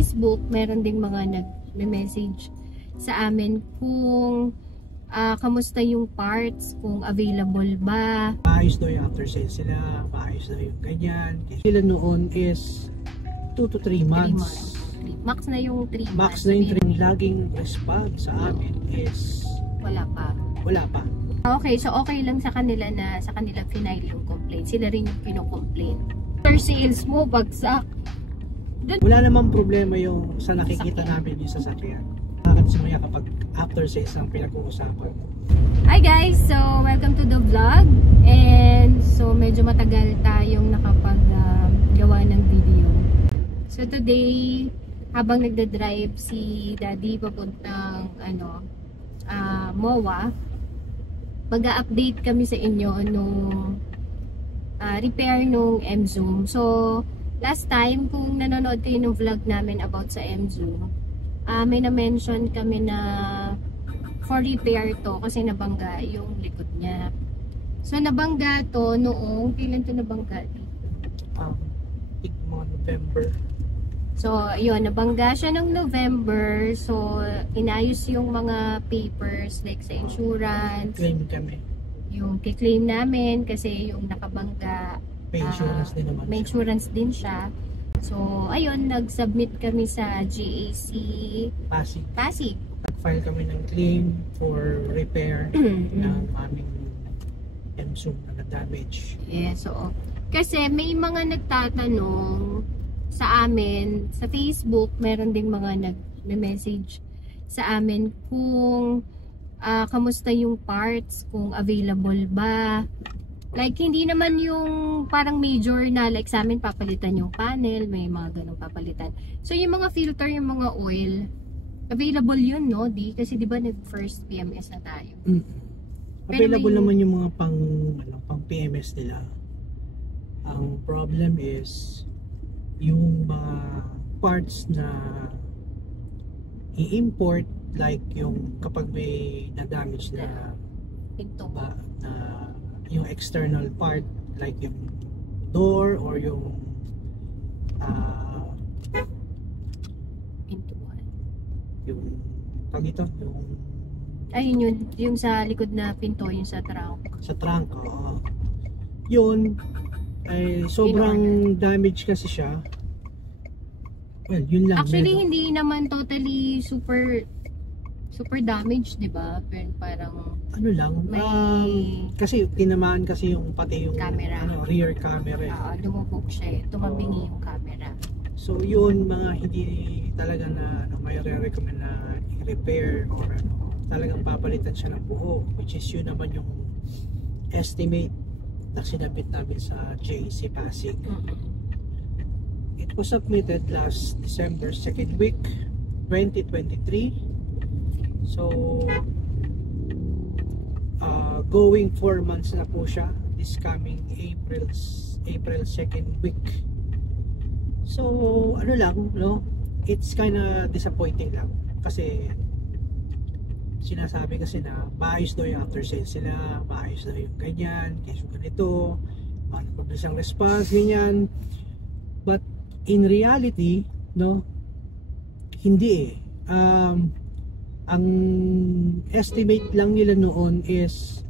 Facebook, meron ding mga nag-message sa amin kung kamusta yung parts, kung available ba. Maayos daw yung after sales sila, maayos daw yung ganyan. Sila noon is 2 to 3 months. Max na yung 3 months. Max na yung 3. Laging response sa amin is wala pa. Wala pa. Okay, so okay lang sa kanila na sa kanila final yung complaint. Sila rin yung kino-complain. After sales mo, bagsak. Wala namang problema yung sa nakikita namin yung sasakyan. Bakit sumaya kapag after sales ang pinag-uusapan? Hi guys! So, welcome to the vlog. And so, medyo matagal tayong nakapag-gawa ng video. So, today, habang nagda-drive si Daddy papuntang MOA, mag-update kami sa inyo nung repair nung M-Zoom. So, last time, kung nanonood kayo ng vlog namin about sa M-Zoom, may na-mention kami na for repair to kasi nabangga yung likod niya. So, nabangga to noong, kailan to nabangga? Mga November. So, yun, nabangga siya ng November. So, inayos yung mga papers like sa insurance. Claim kami. Yung kiklaim namin kasi yung nakabangga. May insurance din naman. May insurance din siya. So, ayun, nag-submit kami sa GAC Pasig. Nag-file kami ng claim for repair ng aming M-Zoom na na-damage. Yeah, so, kasi may mga nagtatanong sa amin, sa Facebook, meron ding mga nag-message sa amin kung kamusta yung parts, kung available ba. Like, hindi naman yung parang major na like sa amin papalitan yung panel, may mga ganong papalitan. So, yung mga filter, yung mga oil, available yun, no? Kasi di ba nag-first PMS na tayo? Available naman yung mga pang PMS nila. Ang problem is yung mga parts na i-import, like yung kapag may na-damage na pinto ba, na yung external part, like yung door or yung pintuan. Yung tawag ito, Ayun yung sa likod na pinto, yung sa trunk. Sa trunk, yun ay sobrang damage kasi siya. Well, yun lang. Actually, hindi naman totally super damage, di ba? Pero parang ano lang, kasi tinamaan kasi yung pati yung camera. Rear camera. Lumubog siya, tumabingi yung camera. So yun, mga hindi talaga na may re-recommend na i-repair or talagang papalitan siya ng buo, which is yun naman yung estimate na sinabit namin sa JC Pasig. It was submitted last December 2nd week 2023. So going 4 months na po siya this coming April 2nd week. So ano lang, no, it's kinda disappointing lang kasi sinasabi kasi na maayos daw yung after sales sila, maayos daw yung ganyan, kasi ganito, mabilis ang response, ganyan. But in reality, no, hindi ang estimate lang nila noon is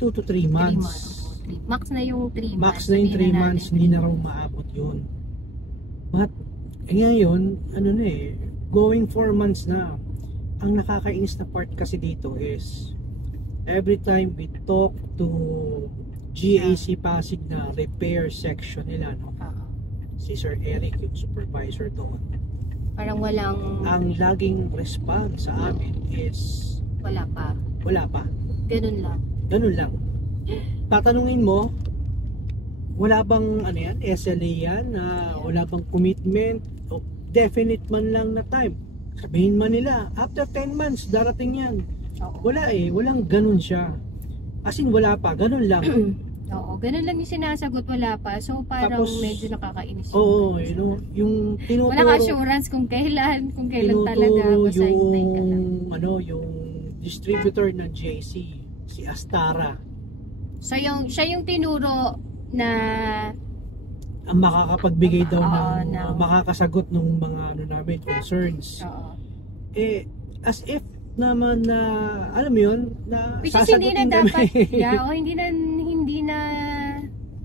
2 to 3 months. Max na yung 3 months. Max na yung 3 months, hindi na raw maabot yun. But ngayon, going 4 months na. Ang nakakainis na part kasi dito is every time we talk to GAC Pasig na repair section nila, no? Si Sir Eric, yung supervisor doon, parang walang, ang laging response sa amin is wala pa. Ganun lang. Tatanungin mo, wala bang SLA yan, wala bang commitment o definite man lang na time? Sabihin man nila, after 10 months, darating yan. Wala walang ganun siya. As in, wala pa, ganun lang. Oo, ganun lang yung sinasagot, wala pa. So, parang tapos, medyo nakakainis. Oo, yung tinuturo. Walang assurance kung kailan talaga. Basta hintay ka lang. Yung distributor ng JC, si Astara. So, siya yung tinuro na ang makakapagbigay daw ng ng- makakasagot ng mga ano namin concerns. Oo. Eh as if naman na alam mo yun na Which is hindi na sasagutin dapat, kami. o hindi na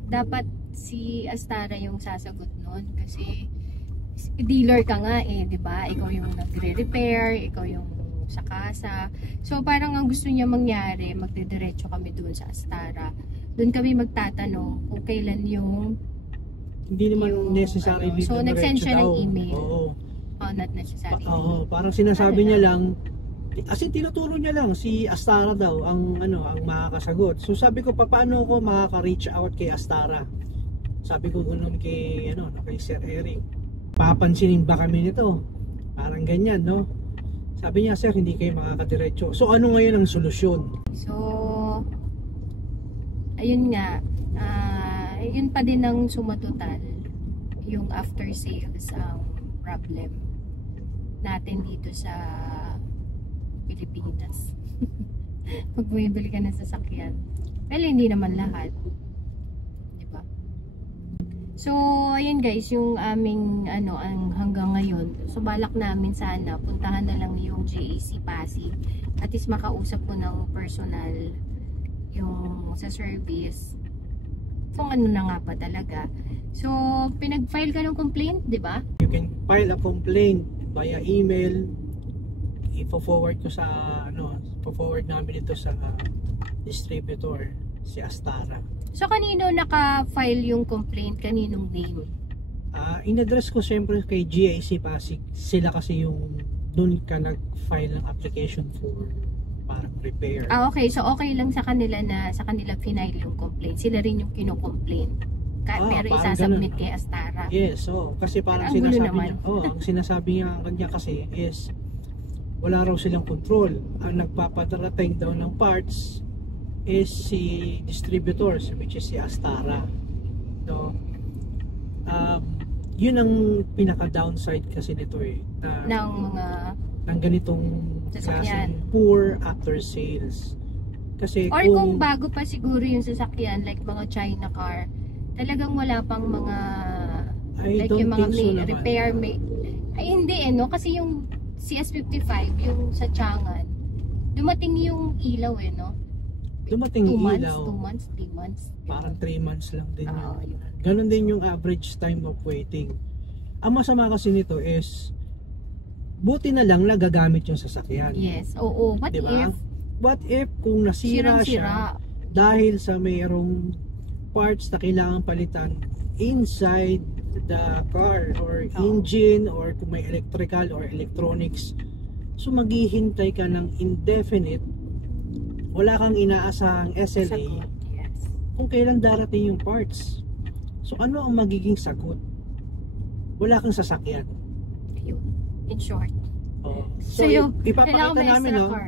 dapat si Astara yung sasagot nun kasi dealer ka nga eh, 'di ba? Ikaw yung nagre-repair, ikaw yung sa kasa. So parang ang gusto niya mangyari, magdidiretso kami doon sa Astara. Doon kami magtatanong kung kailan yung Hindi naman yung, necessary ano, so, nag-send siya ng email. Oo. not necessary. Oo, parang sinasabi niya lang kasi tinuturo niya lang si Astara daw ang ang makakasagot. So sabi ko paano ako makaka-reach out kay Astara? Sabi ko ganoon kay kay Sir Eric. Papansinin ba kami nito? Parang ganyan, no? Sabi niya, sir, hindi kayo makakadiretso. So ano ngayon ang solusyon? So ayun nga, yun pa din ang sumatotal, yung after sales ang problem natin dito sa Pilipinas. Pag bumibili ka ng sasakyan, well, hindi naman lahat, di ba? So ayun guys, yung aming ang hanggang ngayon, so balak namin sana puntahan na lang yung GAC Pasig, at least makausap ko ng personal yung sa service kung ano na nga ba talaga. So pinag-file ka ng complaint, di ba? You can file a complaint via email. Ipo-forward ko sa ipo-forward namin ito sa distributor, si Astara. So kanino naka-file yung complaint, kaninong name? In-address ko siyempre kay GAC Pasig. Sila kasi yung doon ka nag-file ng application for parang repair. Okay, so okay lang sa kanila na sa kanila final yung complaint. Sila rin yung kino-complain. Pero parang isasubmit ganun. kay Astara. Yes, kasi parang Ang gulo sinasabi naman. niya, ang sinasabi niya kanya kasi is wala raw silang control. Ang nagpapadarating daw ng parts is si distributors, which is si Astara. So, yun ang pinaka-downside kasi nito Ng mga ng ganitong sasakyan. klaseng poor after sales. Kasi or kung bago pa siguro yung sasakyan, like mga China car, talagang wala pang mga I like don't yung mga think so naman. repair ay hindi no, kasi yung CS55 yung sa Chang'an, dumating yung ilaw no. Dumating 2 months, ilaw. 2 months, 3 months. Parang 3 months lang din Oo, yun. yun. Ganon din yung average time of waiting. Ang masama kasi nito is buti na lang nagagamit yung sasakyan. Yes, oo. What Diba? if What if kung nasira siya dahil sa mayroong parts na kailangan palitan inside the car or engine or kung may electrical or electronics, so maghihintay ka ng indefinite, wala kang inaasahang SLA sagot? Yes. kung kailan darating yung parts. So ano ang magiging sagot? Wala kang sasakyan. Ayun. In short. So, yung ipapakita kailangan may namin extra car.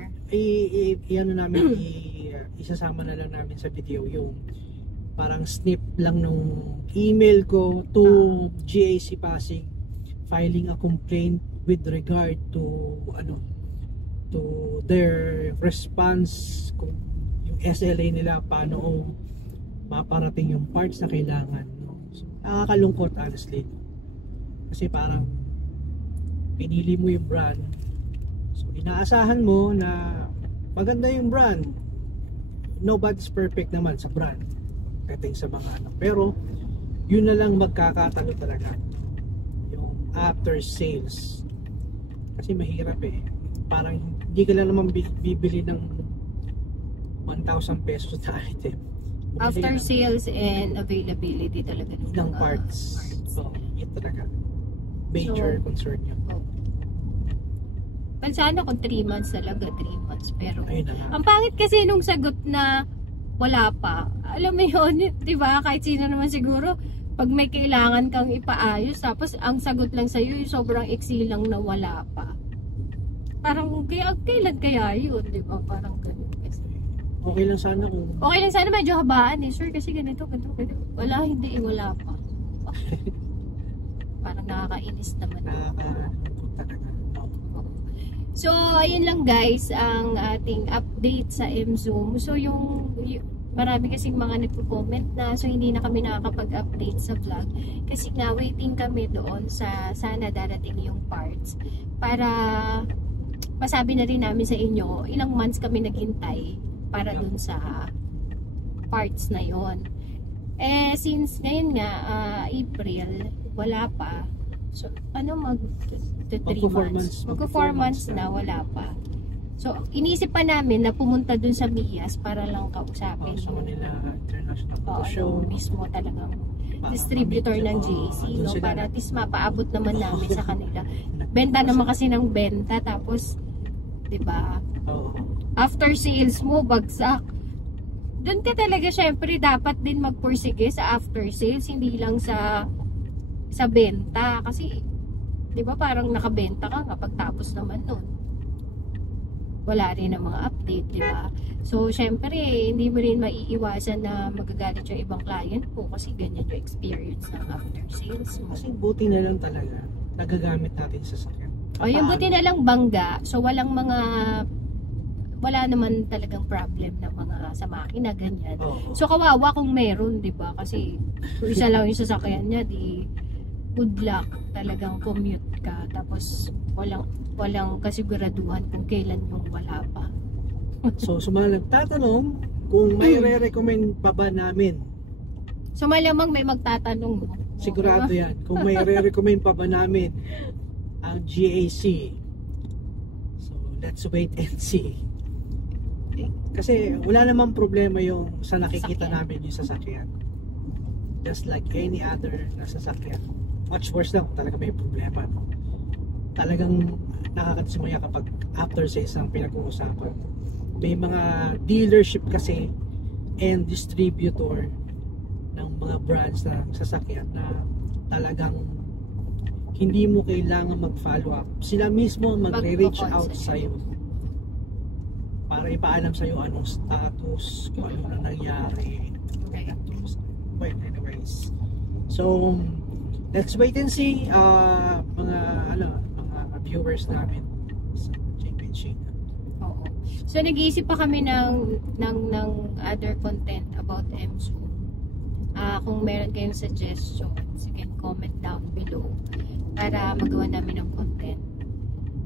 Isasama na lang namin sa video yung parang snip lang nung email ko to GAC Pasig filing a complaint with regard to to their response kung yung SLA nila paano maparating yung parts na kailangan, no? So, nakakalungkot honestly, no? Kasi parang pinili mo yung brand, so inaasahan mo na maganda yung brand. Nobody's perfect naman sa brand dating sa mga pero yun na lang magkakatalo talaga yung after sales, kasi mahirap parang hindi ka lang naman bibili ng 1,000 pesos na item. After sales and availability talaga ng mga parts. So, yun talaga major concern yun. Pansana kung 3 months talaga, 3 months. Pero, Ayun na nga. ang pangit kasi nung sagot na wala pa. Alam mo yun, di ba? Kahit sino naman siguro, pag may kailangan kang ipaayos, tapos ang sagot lang sa'yo, yung sobrang iksi lang na wala pa. Parang, kailan kaya yun, di ba? Parang ganun. Okay lang sana kung Okay lang sana medyo habaan sir, kasi ganito. Wala, hindi, wala pa. Parang nakakainis naman. nakaka-lungkot talaga. So, ayun lang guys, ang ating update sa MZoom. So, yung marami kasing mga nagko-comment na, so hindi na kami nakakapag-update sa vlog kasi nga waiting kami doon sa sana darating yung parts para masabi na rin namin sa inyo ilang months kami naghintay para doon sa parts na yon. Eh since ngayon nga April wala pa, so ano magko 4 months na wala pa. So, iniisip pa namin na pumunta dun sa Mias para lang kausapin sa Manila International Auto Show. Mismo talagang distributor ng JAC, no? Para at least mapaabot naman namin sa kanila. Benta naman kasi ng benta, tapos, di ba? After sales mo, bagsak. Doon ka talaga, syempre, dapat din magpursige sa after sales, hindi lang sa benta. Kasi, di ba, parang nakabenta ka kapag tapos naman nun. Wala rin ang mga update, di ba? So, syempre, hindi mo rin maiiwasan na magagalit yung ibang client po kasi ganyan yung experience ng after sales mo. Kasi buti na lang talaga nagagamit natin sa sasakyan. O, yung buti na lang bangga, so wala naman talagang problem na mga sa makina, ganyan. So, kawawa kung meron, di ba? Kasi, kung isa lang yung sasakyan niya, di good luck, talagang commute ka, tapos walang kasiguraduhan kung kailan yung wala pa. So, mga nagtatanong kung may re-recommend pa ba namin. So, malamang may magtatanong, no? Sigurado yan. Kung may re-recommend pa ba namin ang GAC. So, let's wait and see. Kasi wala namang problema yung sa nakikita namin yung sasakyan. Just like any other na sasakyan. Much worse lang kung talaga may problema. Talagang nakakatismaya kapag after sales ang pinag-uusapan. May mga dealership kasi and distributor ng mga brands na sasakyan na talagang hindi mo kailangan mag-follow up. Sila mismo magre-reach out sa'yo para ipaalam sa'yo anong status, kung ano na nangyari. Well, anyways. So, let's wait and see mga viewers namin sa JPG. Oo. So nag-iisip pa kami ng other content about MZU. Kung meron kayong suggestions, you can comment down below para magawa namin ng content.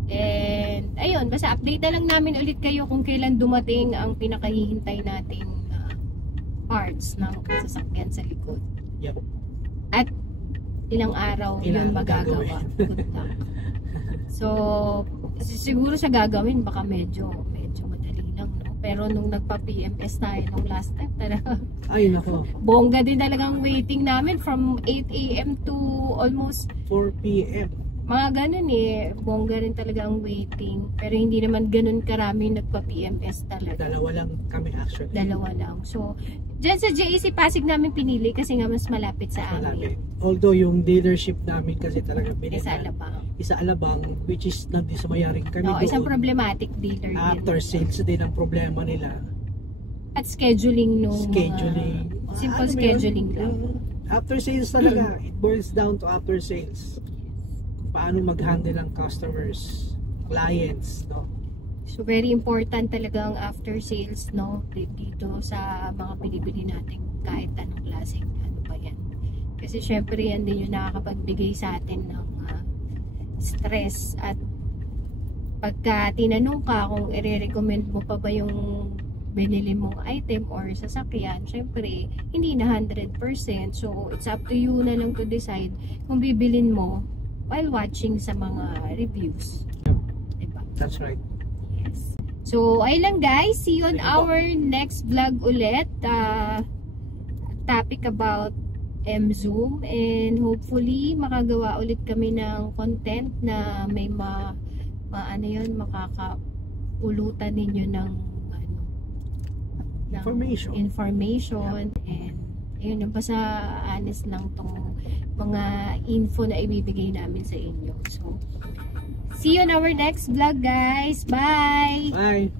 And ayun, basta update na lang namin ulit kayo kung kailan dumating ang pinakahihintay nating parts ng sasakyan sa likod. Yep. At ilang araw yun magagawa. Good luck. So, siguro sa gagawin baka medyo madali lang, no? Pero nung nagpa-PMS tayo nung last time, talaga ay nako, bongga din talagang waiting namin from 8 AM to almost 4 PM. Mga ganun bongga rin talaga ang waiting. Pero hindi naman ganun karami nagpa-PMS talaga. Dalawa lang kami actually. Dalawa lang. So, dyan sa JAC Pasig namin pinili kasi nga mas malapit sa amin. Although yung dealership namin kasi talaga Isa Alabang, which is nagdisumaya rin kami doon. Isang problematic dealer after sales din ang problema nila. At scheduling simple scheduling lang. After sales talaga, it boils down to after sales. Paano mag-handle ang customers, clients, no? So very important talaga ang after sales, no? Dito sa mga binibili natin kahit anong klaseng ano pa yan. Kasi syempre yan din yung nakakapagbigay sa atin ng stress, at pagka tinanong ka kung i-recommend mo pa ba yung binili mong item or sasakyan, syempre hindi na 100%. So it's up to you na lang to decide kung bibilin mo while watching sa mga reviews. Diba? That's right. Yes. So, ayun lang guys. See you on our next vlog ulit. Topic about MZoom. And hopefully, makagawa ulit kami ng content na may makakaulutan ninyo ng information. And ayun, basta honest lang tong mga info na ibibigay namin sa inyo. So, see you on our next vlog guys. Bye! Bye!